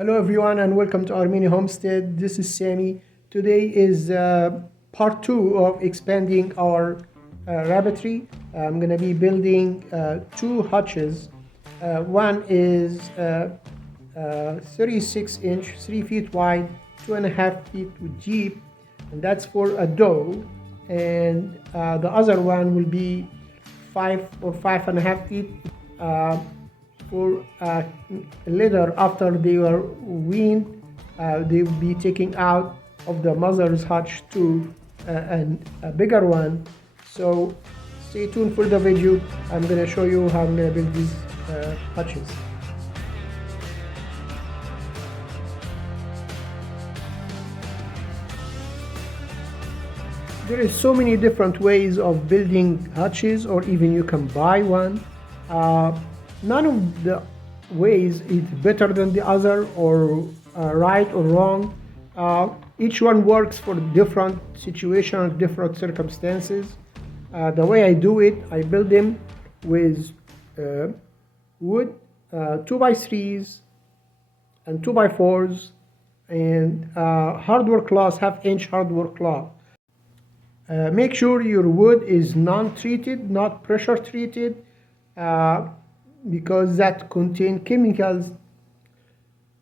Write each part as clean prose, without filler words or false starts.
Hello everyone and welcome to our mini homestead. This is Sammy. Today is part 2 of expanding our rabbitry. I'm going to be building two hutches. One is 36 inch, 3 feet wide, 2.5 feet deep, and that's for a doe. And the other one will be 5 or 5.5 feet. For later, after they are weaned, they will be taken out of the mother's hutch to a bigger one. So stay tuned for the video. I'm going to show you how I'm going to build these hutches. There is so many different ways of building hutches, or even you can buy one. None of the ways is better than the other, or right or wrong. Each one works for different situations, different circumstances. The way I do it, I build them with wood, 2x3s and 2x4s, and hardware cloth, half-inch hardware cloth. Make sure your wood is non-treated, not pressure treated, because that contain chemicals.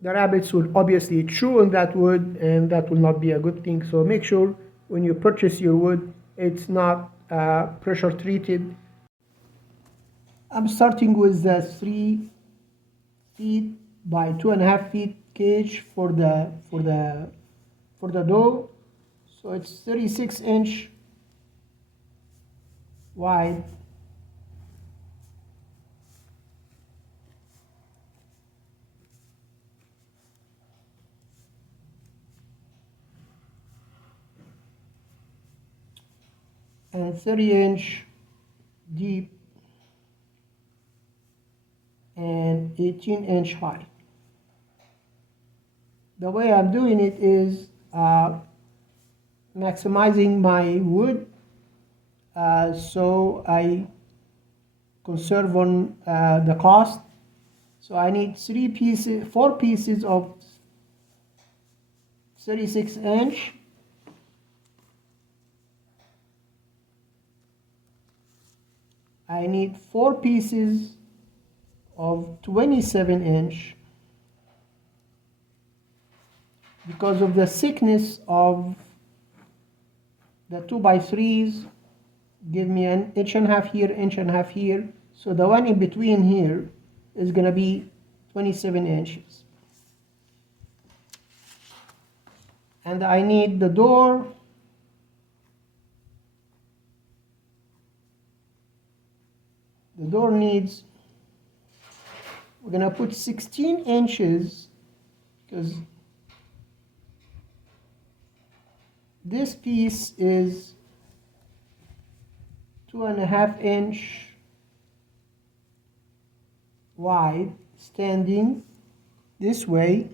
The rabbits will obviously chew on that wood, and that will not be a good thing. So make sure when you purchase your wood, it's not pressure treated. I'm starting with the 3 feet by 2.5 feet cage for the doe. So it's 36 inch wide. And 30-inch deep and 18-inch high. The way I'm doing it is maximizing my wood, so I conserve on the cost. So I need 4 pieces of 36 inch. I need 4 pieces of 27 inch. Because of the thickness of the 2x3s, give me an inch and a half here, inch and a half here. So the one in between here is going to be 27 inches. And I need the door. The door needs, we're going to put 16 inches, because this piece is 2.5 inch wide, standing this way,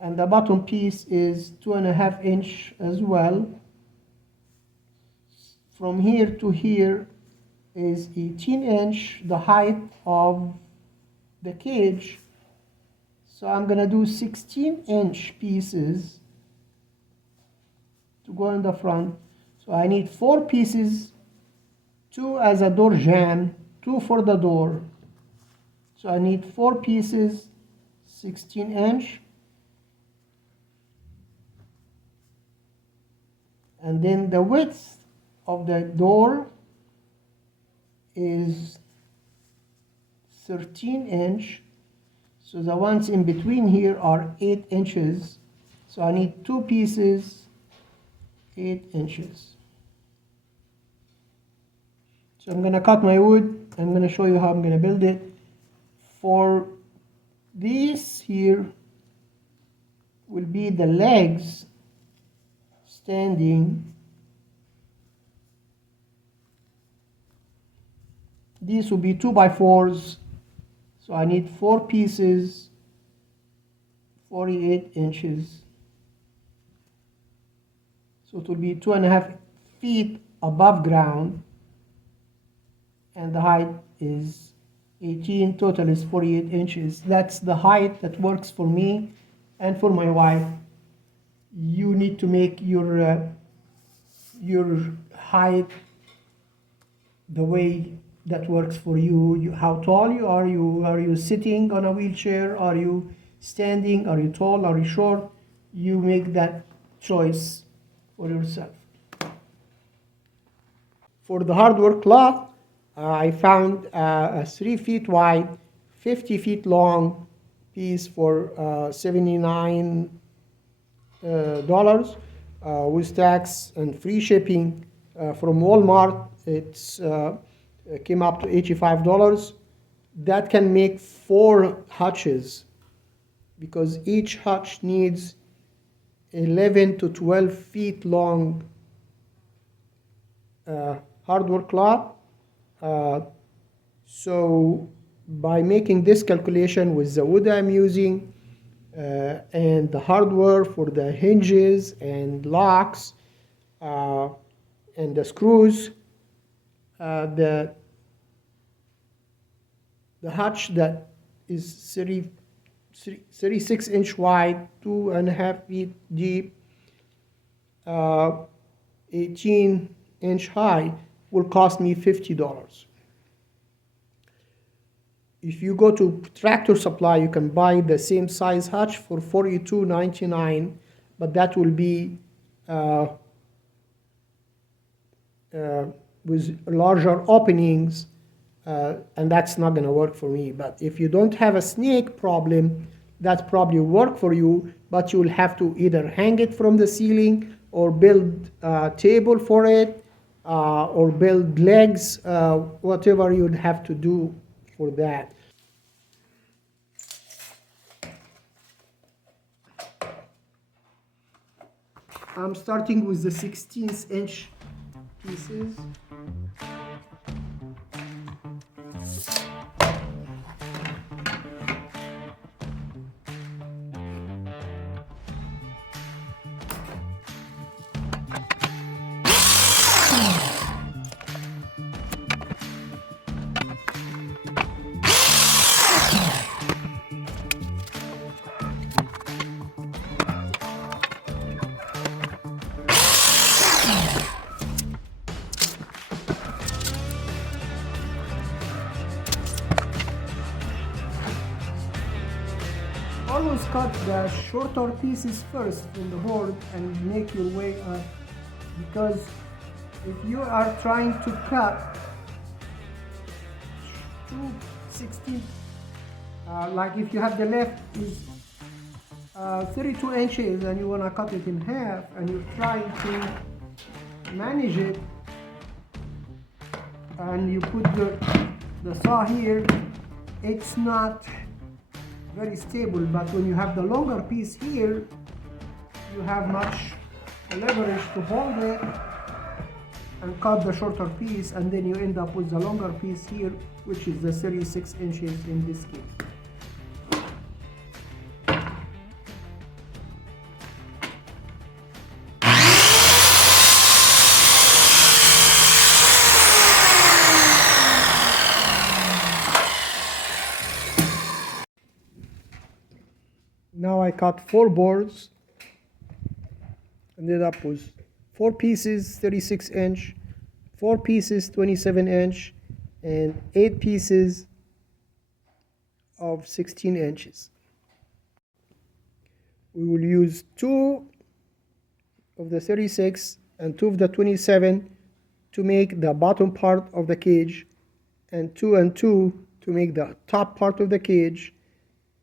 and the bottom piece is 2.5 inch as well. From here to here is 18 inch, the height of the cage. So I'm gonna do 16 inch pieces to go in the front. So I need 4 pieces, 2 as a door jamb, 2 for the door. So I need 4 pieces, 16 inch. And then the width of the door is 13 inch. So the ones in between here are 8 inches. So I need 2 pieces, 8 inches. So I'm going to cut my wood. I'm going to show you how I'm going to build it. For these here will be the legs standing. These will be 2x4s. So I need 4 pieces, 48 inches. So it will be 2.5 feet above ground, and the height is 18, total is 48 inches. That's the height that works for me and for my wife. You need to make your height the way that works for you. How tall you are. Are you sitting on a wheelchair? Are you standing? Are you tall? Are you short? You make that choice for yourself. For the hardware cloth, I found a 3 feet wide, 50 feet long piece for $79 with tax and free shipping from Walmart. It's came up to $85. That can make 4 hutches because each hutch needs 11 to 12 feet long hardware cloth. So by making this calculation with the wood I'm using and the hardware for the hinges and locks and the screws, the hutch that is 36 inch wide, 2.5 feet deep, 18 inch high will cost me $50. If you go to Tractor Supply, you can buy the same size hutch for $42.99, but that will be with larger openings, and that's not going to work for me. But if you don't have a snake problem, that probably will work for you, but you will have to either hang it from the ceiling or build a table for it or build legs, whatever you'd have to do for that. I'm starting with the 16th inch pieces. Always cut the shorter pieces first from the board and make your way up, because if you are trying to cut 2/16, like if you have the left is 32 inches and you want to cut it in half and you're trying to manage it and you put the saw here, it's not very stable. But when you have the longer piece here, you have much leverage to hold it and cut the shorter piece, and then you end up with the longer piece here, which is the 36 inches in this case. Now I cut 4 boards, ended up with 4 pieces 36 inch, 4 pieces 27 inch, and 8 pieces of 16 inches. We will use 2 of the 36 and 2 of the 27 to make the bottom part of the cage, and 2 and 2 to make the top part of the cage,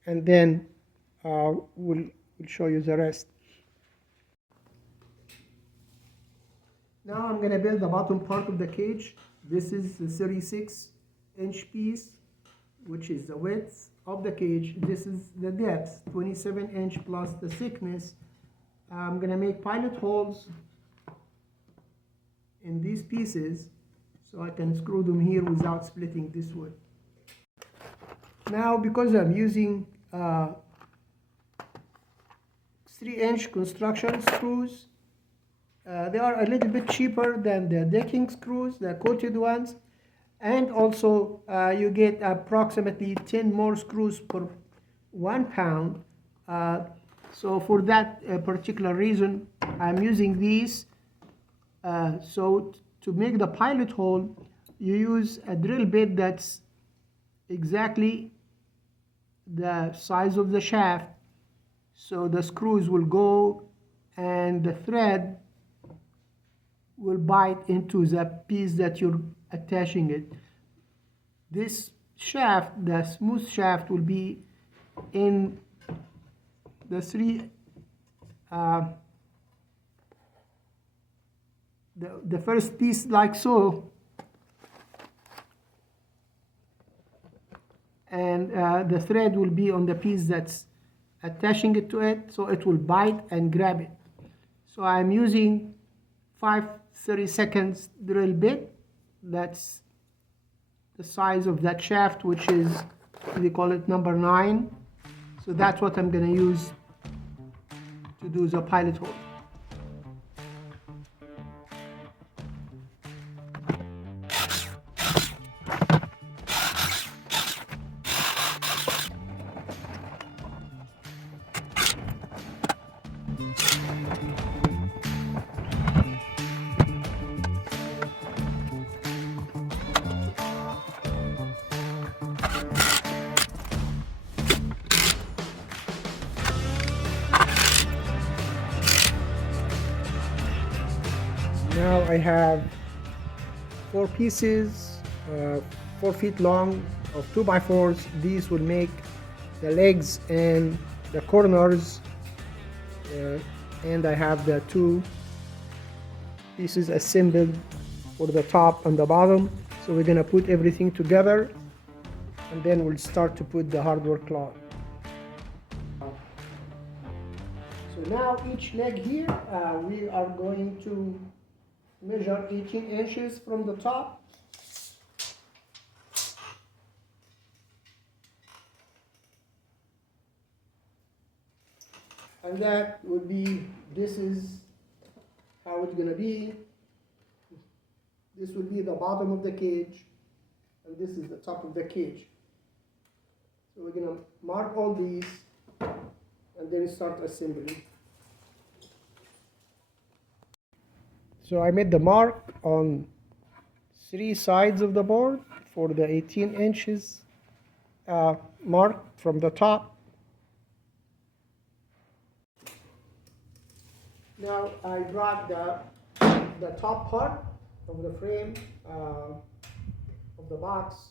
and then we'll show you the rest. Now I'm going to build the bottom part of the cage. This is the 36 inch piece, which is the width of the cage. This is the depth, 27 inch plus the thickness. I'm going to make pilot holes in these pieces so I can screw them here without splitting this wood. Now, because I'm using 3-inch construction screws, they are a little bit cheaper than the decking screws, the coated ones. And also you get approximately 10 more screws per 1 pound. So for that particular reason, I'm using these. So to make the pilot hole, you use a drill bit that's exactly the size of the shaft. So the screws will go and the thread will bite into the piece that you're attaching it. This shaft, the smooth shaft, will be in the uh, the first piece like so, and the thread will be on the piece that's attaching it to it, so it will bite and grab it. So I'm using 5/32 drill bit. That's the size of that shaft, which is, they call it number 9. So that's what I'm going to use to do the pilot hole. Now I have 4 pieces, 4 feet long of 2x4s. These will make the legs and the corners, and I have the 2 pieces assembled for the top and the bottom. So we're gonna put everything together, and then we'll start to put the hardware cloth. So now each leg here, we are going to measure 18 inches from the top. And that would be, this is how it's going to be. This will be the bottom of the cage, and this is the top of the cage. So we're going to mark all these and then start assembling. So I made the mark on 3 sides of the board for the 18 inches mark from the top. Now I brought the top part of the frame of the box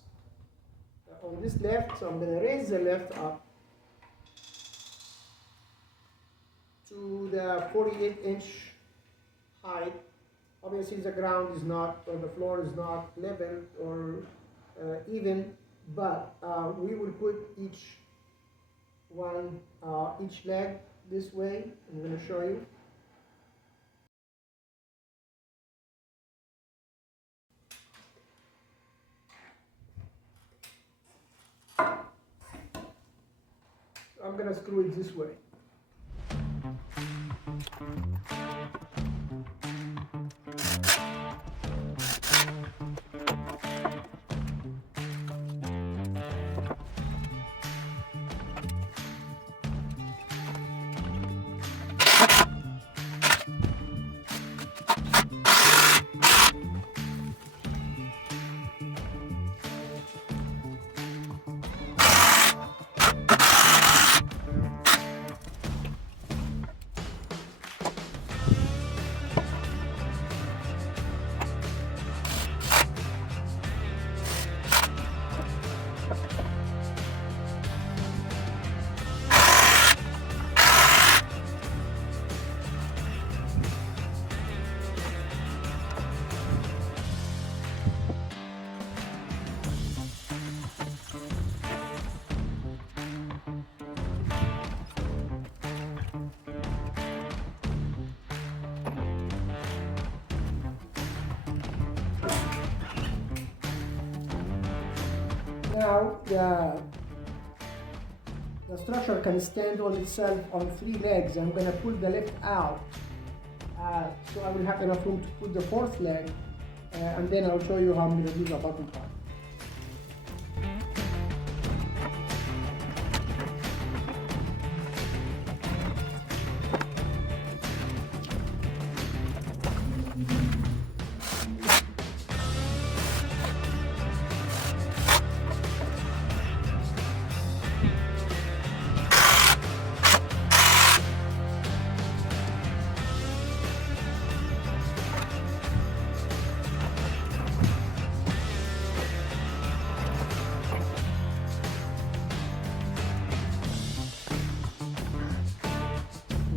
on this left, so I'm going to raise the left up to the 48-inch height. Obviously the ground is not, or the floor is not level or even, but we will put each leg this way. I'm going to show you. I'm going to screw it this way. Now the structure can stand on itself on 3 legs. I'm going to pull the lift out, so I will have enough room to put the 4th leg, and then I'll show you how I'm going to do the bottom part.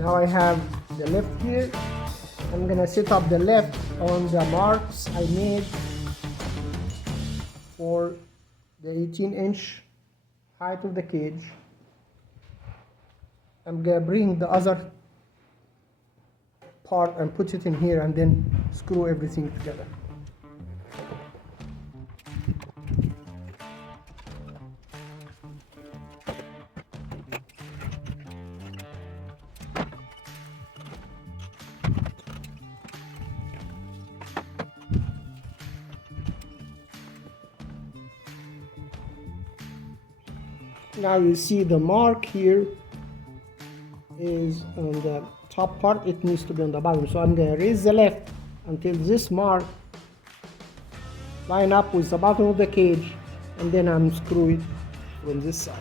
Now I have the lift here. I'm gonna set up the lift on the marks I made for the 18-inch height of the cage. I'm gonna bring the other part and put it in here and then screw everything together. Now you see the mark here is on the top part, it needs to be on the bottom. So I'm going to raise the lift until this mark line up with the bottom of the cage, and then I'm screwing it from this side.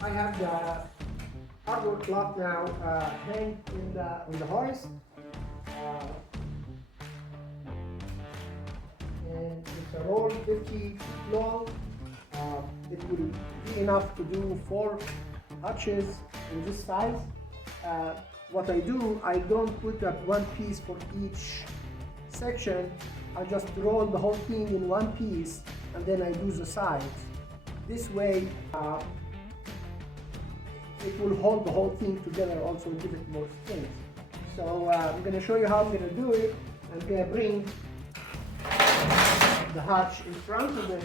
I have the hardwood cloth now hanged on the hoist, and it's a roll 50 feet long. It will be enough to do 4 hutches in this size. What I do, I don't put up one piece for each section. I just roll the whole thing in one piece, and then I do the sides. This way, it will hold the whole thing together, also give it more strength. So I'm going to show you how I'm going to do it. I'm going to bring the hutch in front of it.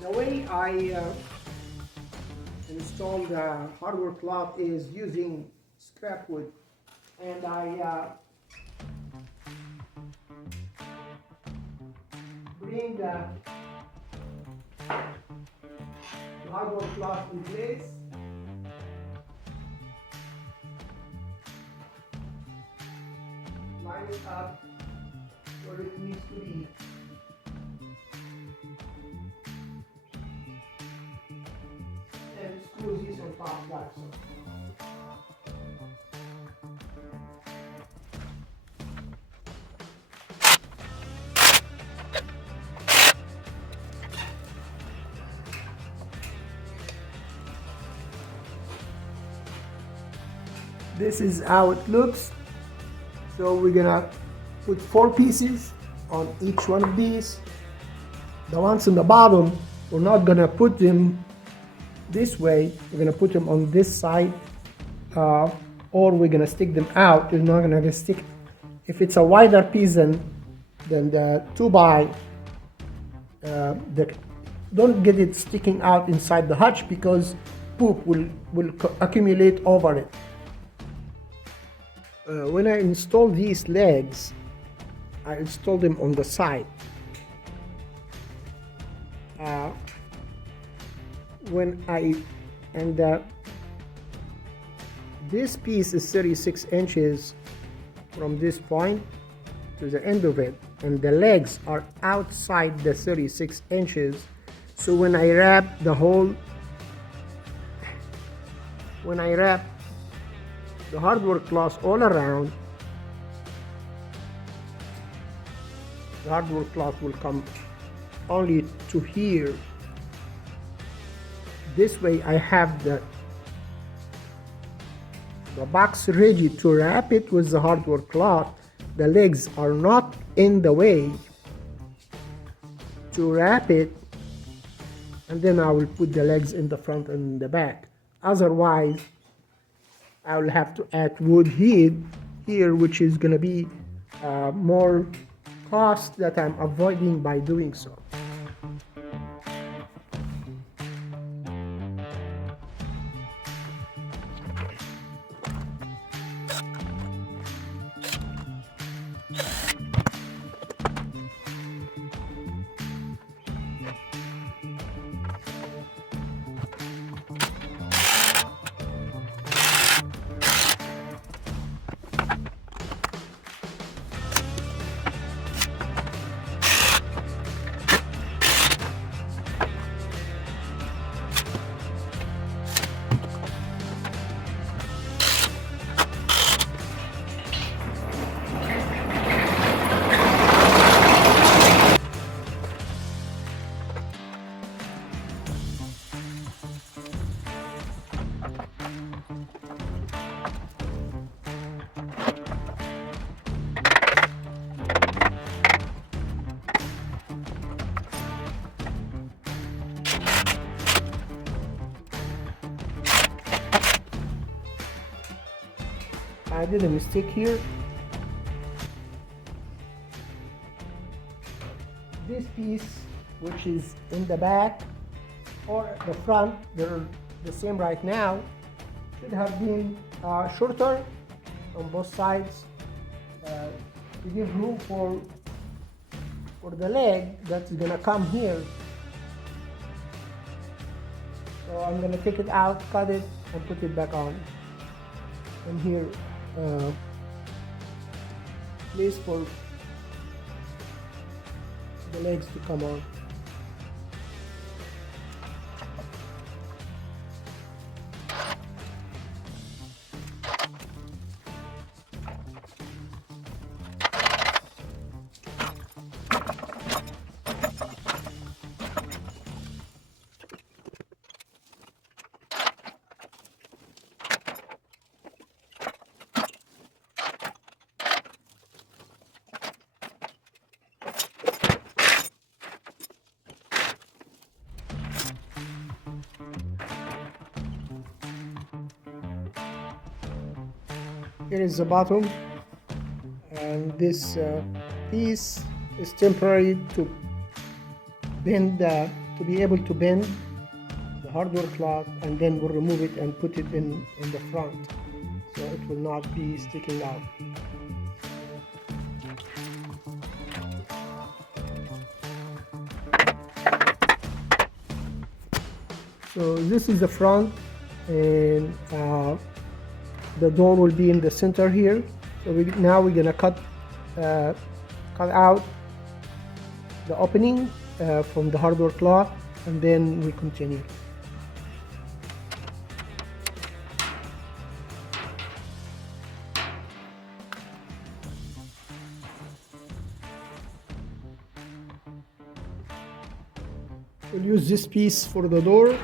The way I install the hardwood cloth is using scrap wood, and I bring the hardwood cloth in place. Line it up where it needs to be. And screw this on top like so. This is how it looks. So we're gonna put 4 pieces on each one of these. The ones on the bottom, we're not gonna put them this way. We're gonna put them on this side, or we're gonna stick them out. We're not gonna stick. If it's a wider piece than the 2x, don't get it sticking out inside the hutch, because poop will accumulate over it. When I install these legs, I install them on the side. This piece is 36 inches from this point to the end of it, and the legs are outside the 36 inches. So when I wrap the hardwood cloth all around, the hardwood cloth will come only to here. This way I have the box ready to wrap it with the hardwood cloth. The legs are not in the way to wrap it, and then I will put the legs in the front and in the back. Otherwise, I will have to add wood here, which is going to be more cost that I'm avoiding by doing so. I did a mistake here. This piece, which is in the back or the front, they're the same right now, should have been shorter on both sides to give room for the leg that's gonna come here. So I'm gonna take it out, cut it, and put it back on. And here, place for the legs to come on. Here is the bottom, and this piece is temporary to bend to be able to bend the hardware cloth, and then we'll remove it and put it in the front, so it will not be sticking out. So this is the front, and the door will be in the center here. So now we're gonna cut out the opening from the hardware cloth, and then we continue. We'll use this piece for the door.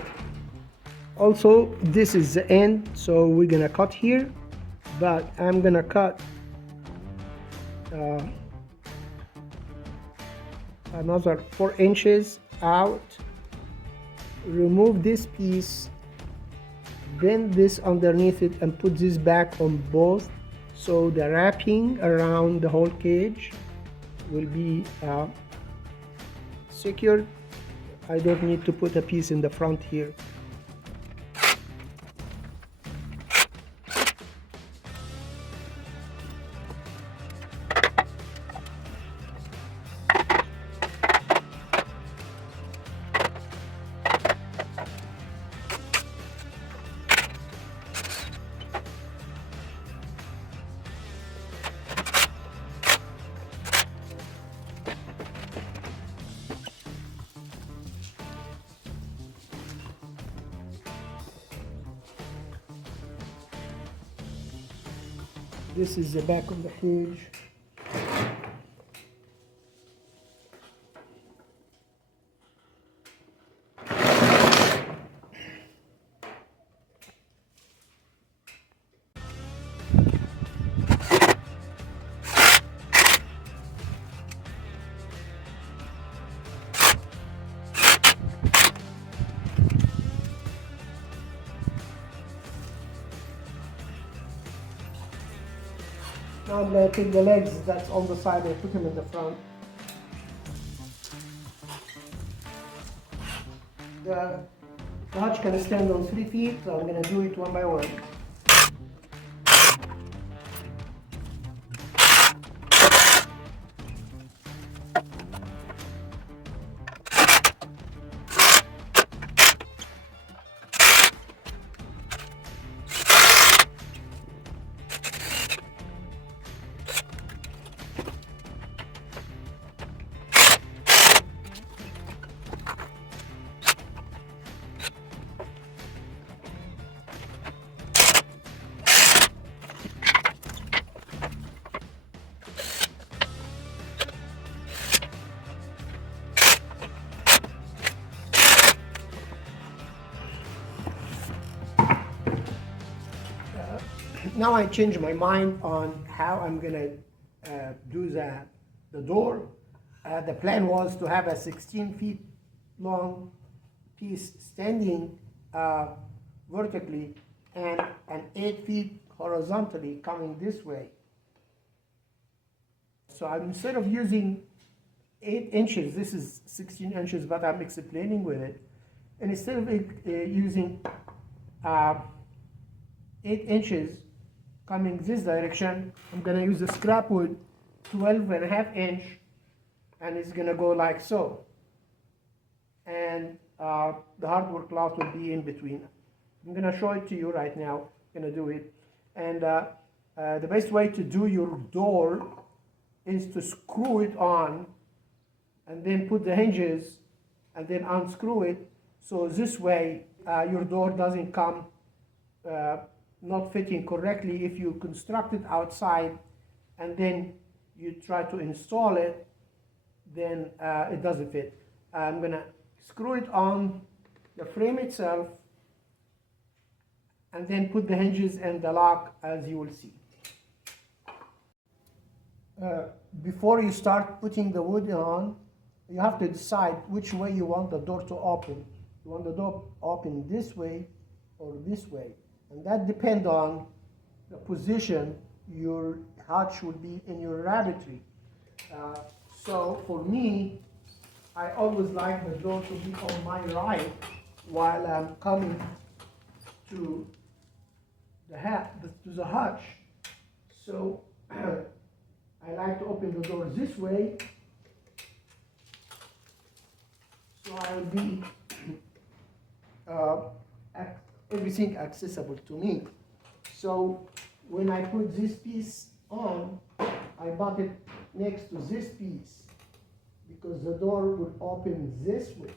Also, this is the end, so we're gonna cut here, but I'm gonna cut another 4 inches out, remove this piece, bend this underneath it, and put this back on both, so the wrapping around the whole cage will be secured. I don't need to put a piece in the front here. This is the back of the cage. Now I'm going to take the legs that's on the side and put them in the front. The Hutch can stand on 3 feet, so I'm going to do it one by one. Now I changed my mind on how I'm gonna do the door. The plan was to have a 16 feet long piece standing vertically and an 8 feet horizontally coming this way. So instead of using 8 inches, this is 16 inches, but I'm explaining with it. And instead of using 8 inches coming this direction, I'm going to use a scrap wood 12.5 inch, and it's going to go like so. And the hardware cloth will be in between. I'm going to show it to you right now. I'm going to do it. And the best way to do your door is to screw it on and then put the hinges and then unscrew it. So this way your door doesn't come not fitting correctly. If you construct it outside and then you try to install it, then it doesn't fit. I'm going to screw it on the frame itself and then put the hinges and the lock, as you will see. Before you start putting the wood on, you have to decide which way you want the door to open. You want the door open this way or this way, and that depends on the position your hutch will be in your rabbitry. So for me, I always like the door to be on my right while I'm coming to the hutch. So I like to open the door this way, so I'll be everything accessible to me. So when I put this piece on, I bought it next to this piece because the door will open this way.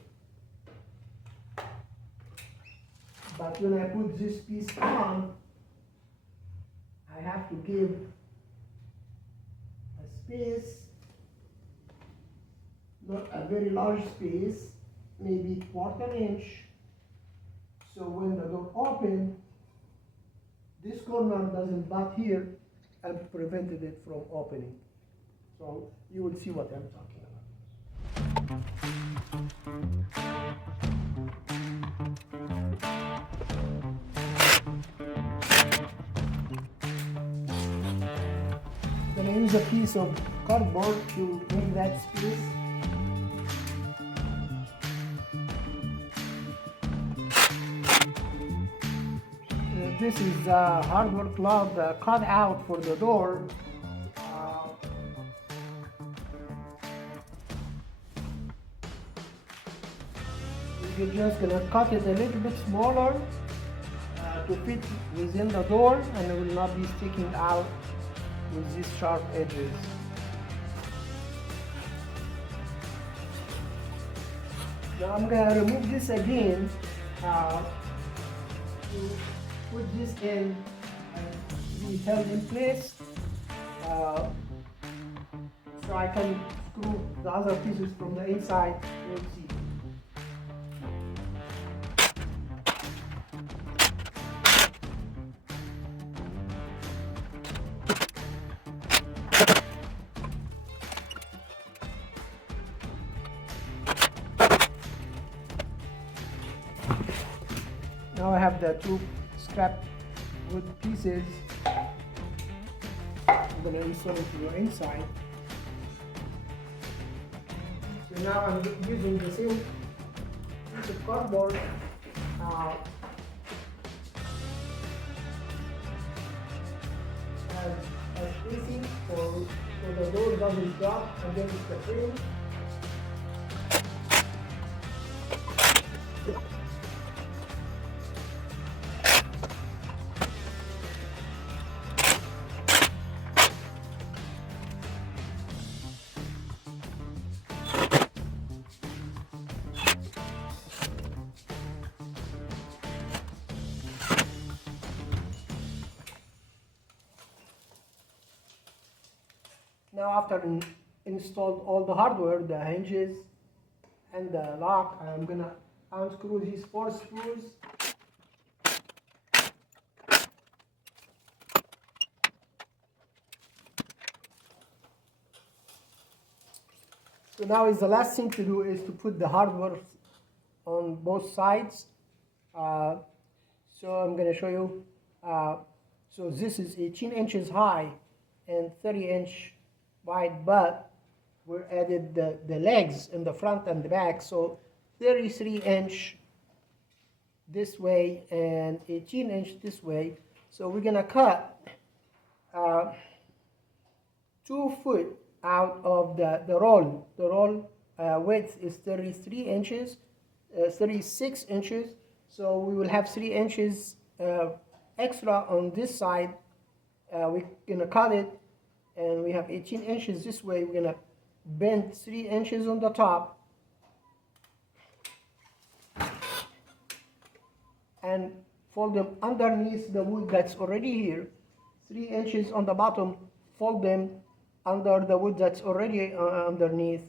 But when I put this piece on, I have to give a space, not a very large space, maybe 1/4 inch. So when the door opens, this corner doesn't butt here and prevented it from opening. So you will see what I'm talking about. Then I use a piece of cardboard to make that space. This is the hardware cloth cut out for the door. You're just gonna cut it a little bit smaller to fit within the door, and it will not be sticking out with these sharp edges. Now I'm gonna remove this again to put this in and be held in place, so I can screw the other pieces from the inside. We'll see. Now I have the two scrap wood pieces. I'm going to install it to the inside. So now I'm using the same piece of cardboard as spacing so the door doesn't drop against the frame. Now after installed all the hardware, the hinges and the lock, I'm gonna unscrew these 4 screws. So now is the last thing to do is to put the hardware on both sides. So I'm gonna show you. So this is 18 inches high and 30-inch wide, but we added the legs in the front and the back, so 33-inch this way and 18-inch this way. So we're gonna cut 2 foot out of the roll. The roll width is 33 inches, 36 inches. So we will have 3 inches extra on this side. We're gonna cut it, and we have 18 inches this way. We're gonna bend 3 inches on the top and fold them underneath the wood that's already here. 3 inches on the bottom, fold them under the wood that's already underneath.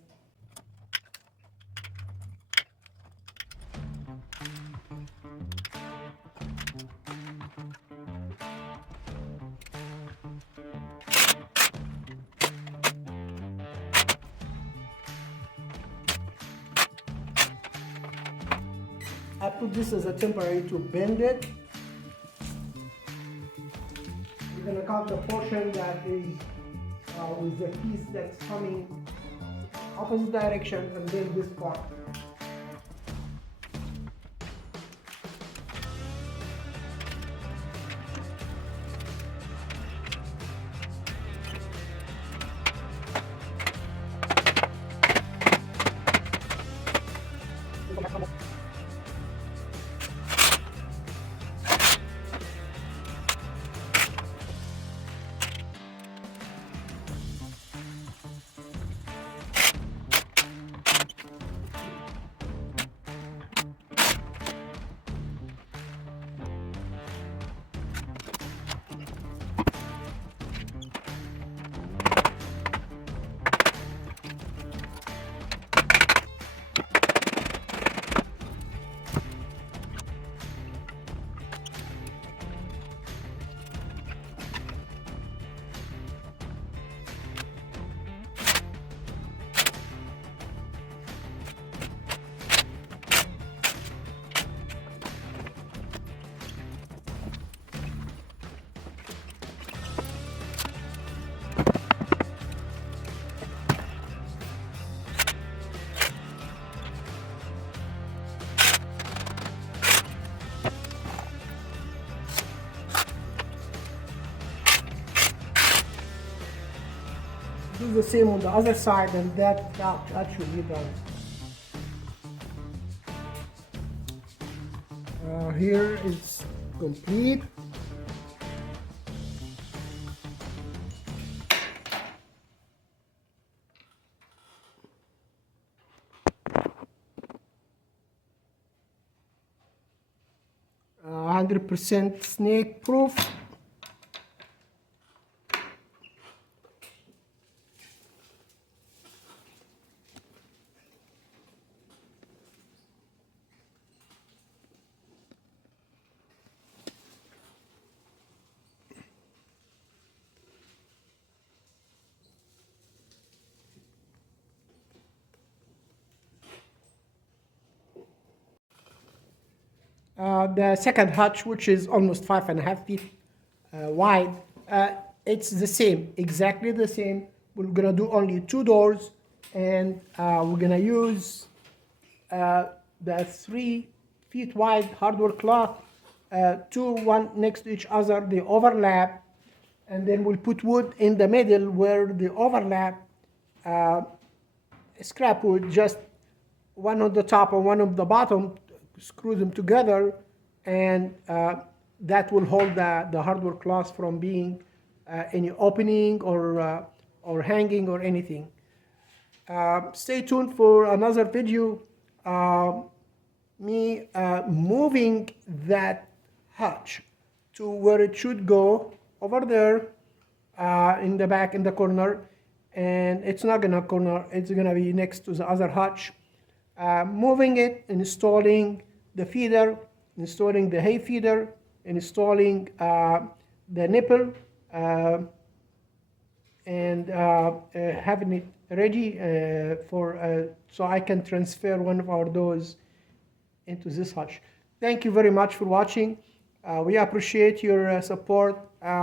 I put this as a temporary to bend it. We're going to cut the portion that is with the piece that's coming opposite direction, and then this part. Do the same on the other side, and that should be done. Here is complete. Uh, 100% snake proof. The second hutch, which is almost 5.5 feet wide, it's the same, exactly the same. We're gonna do only 2 doors, and we're gonna use the 3 feet wide hardware cloth, one next to each other. They overlap, and then we'll put wood in the middle where they overlap, scrap wood, just one on the top and one on the bottom, screw them together, and that will hold the hardware cloth from being any opening or hanging or anything. Stay tuned for another video, me moving that hutch to where it should go, over there in the back in the corner, and it's not gonna corner, it's gonna be next to the other hutch. Moving it, installing the feeder, installing the hay feeder, installing the nipple, and having it ready so I can transfer one of our doors into this hutch. Thank you very much for watching. We appreciate your support.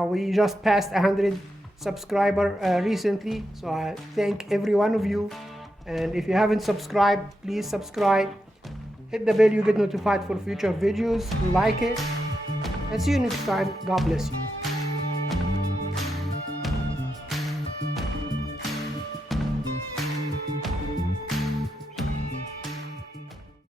We just passed 100 subscriber recently, so I thank every one of you. And if you haven't subscribed, please subscribe. Hit the bell, you get notified for future videos. Like it, and see you next time. God bless you.